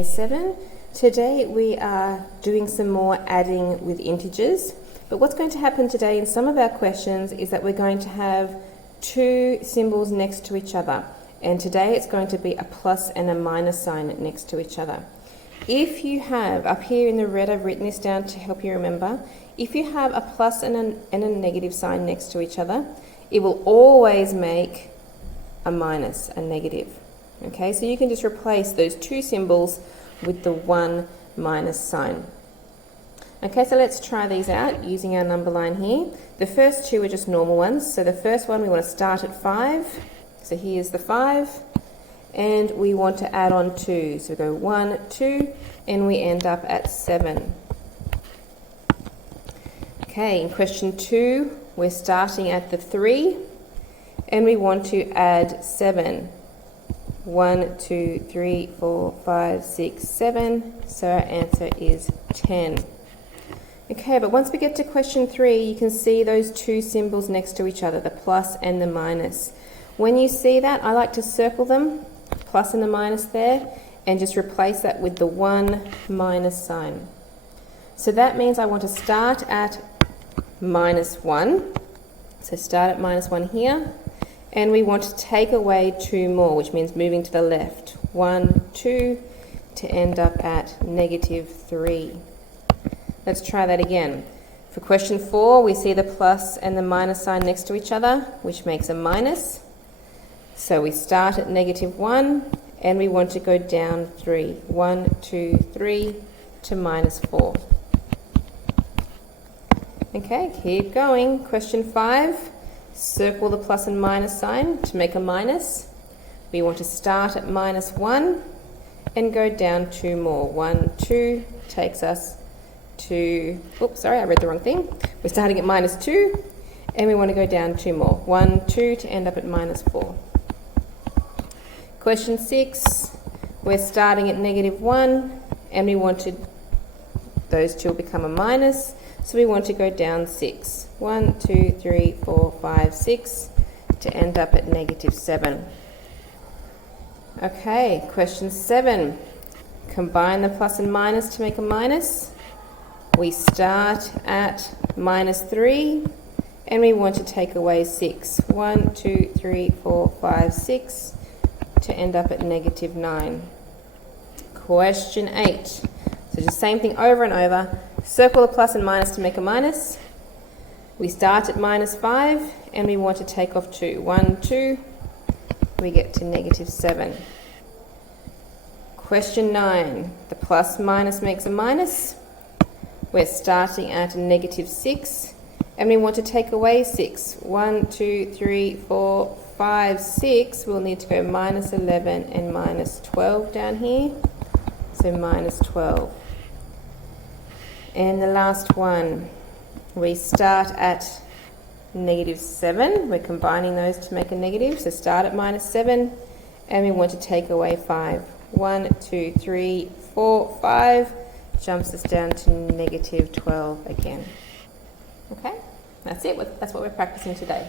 Day 7. Today we are doing some more adding with integers, but what's going to happen today in some of our questions is that we're going to have two symbols next to each other, and today it's going to be a plus and a minus sign next to each other. If you have, up here in the red, I've written this down to help you remember, if you have a plus and a negative sign next to each other, it will always make a minus, a negative. Okay, so you can just replace those two symbols with the one minus sign. Okay, so let's try these out using our number line here. The first two are just normal ones. So the first one we want to start at 5. So here's the 5. And we want to add on 2. So we go 1, 2, and we end up at 7. Okay, in question 2, we're starting at the 3. And we want to add 7. 1, 2, 3, 4, 5, 6, 7. So our answer is 10. Okay, but once we get to question 3, you can see those two symbols next to each other, the plus and the minus. When you see that, I like to circle them, plus and the minus there, and just replace that with the one minus sign. So that means I want to start at -1. So start at -1 here. And we want to take away 2 more, which means moving to the left. 1, 2, to end up at -3. Let's try that again. For question 4, we see the plus and the minus sign next to each other, which makes a minus. So we start at -1, and we want to go down 3. 1, 2, 3, to -4. Okay, keep going. Question 5. Circle the plus and minus sign to make a minus. We want to start at -1 and go down 2 more. 1, 2 takes us to, oops, sorry, I read the wrong thing. We're starting at -2 and we want to go down 2 more. 1, 2 to end up at -4. Question 6, we're starting at -1 and we want to, those two will become a minus. So we want to go down 6. 1, 2, 3, 4, 5, 6 to end up at -7. Okay, question 7. Combine the plus and minus to make a minus. We start at -3 and we want to take away 6. 1, 2, 3, 4, 5, 6 to end up at -9. Question 8. So just the same thing over and over. Circle the plus and minus to make a minus. We start at -5 and we want to take off 2. 1, 2, we get to -7. Question 9. The plus minus makes a minus. We're starting at -6 and we want to take away 6. 1, 2, 3, 4, 5, 6. We'll need to go -11 and -12 down here. So -12. And the last one, we start at -7. We're combining those to make a negative. So start at -7 and we want to take away 5. 1, 2, 3, 4, 5 jumps us down to -12 again. Okay, that's it. That's what we're practicing today.